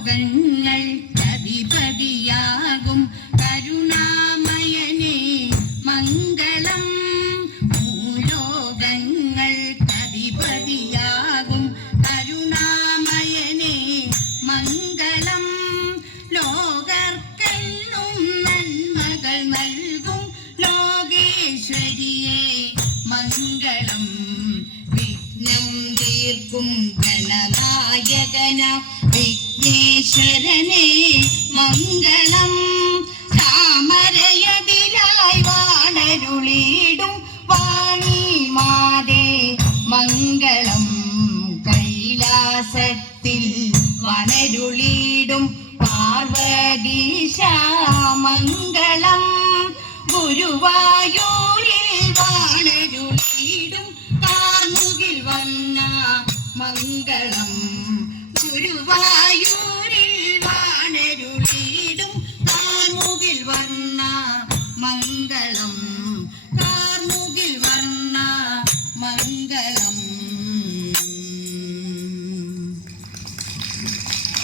ഭൂലോകങ്ങൾക്കധിപതിയാകും കരുണാമയനേ മംഗളം. ഭൂലോകങ്ങൾക്കധിപതിയാകും കരുണാമയനേ മംഗളം. ലോകർക്കെന്നും നന്മകൾ നൽകും ലോകേശ്വരിയേ മംഗളം. വിഘ്നം തീർക്കും ഗണനായകന വിഘ്നേശ്വരനേ മംഗളം. താമരയതിലായി വാണരുളിടും വാണി മാതേ മംഗളം. കൈലാസത്തിൽ വണരുളിടും പാർവതീശ മംഗളം. ഗുരുവായൂരിൽ വാണരുളിടും കാർമുകിൽ വന്ന മംഗളം. ഗുരുവായൂരിൽ വാണരുളിടും കാർമുകിൽ വർണ്ണ മംഗളം. കാർമുകിൽ വർണ്ണ മംഗളം.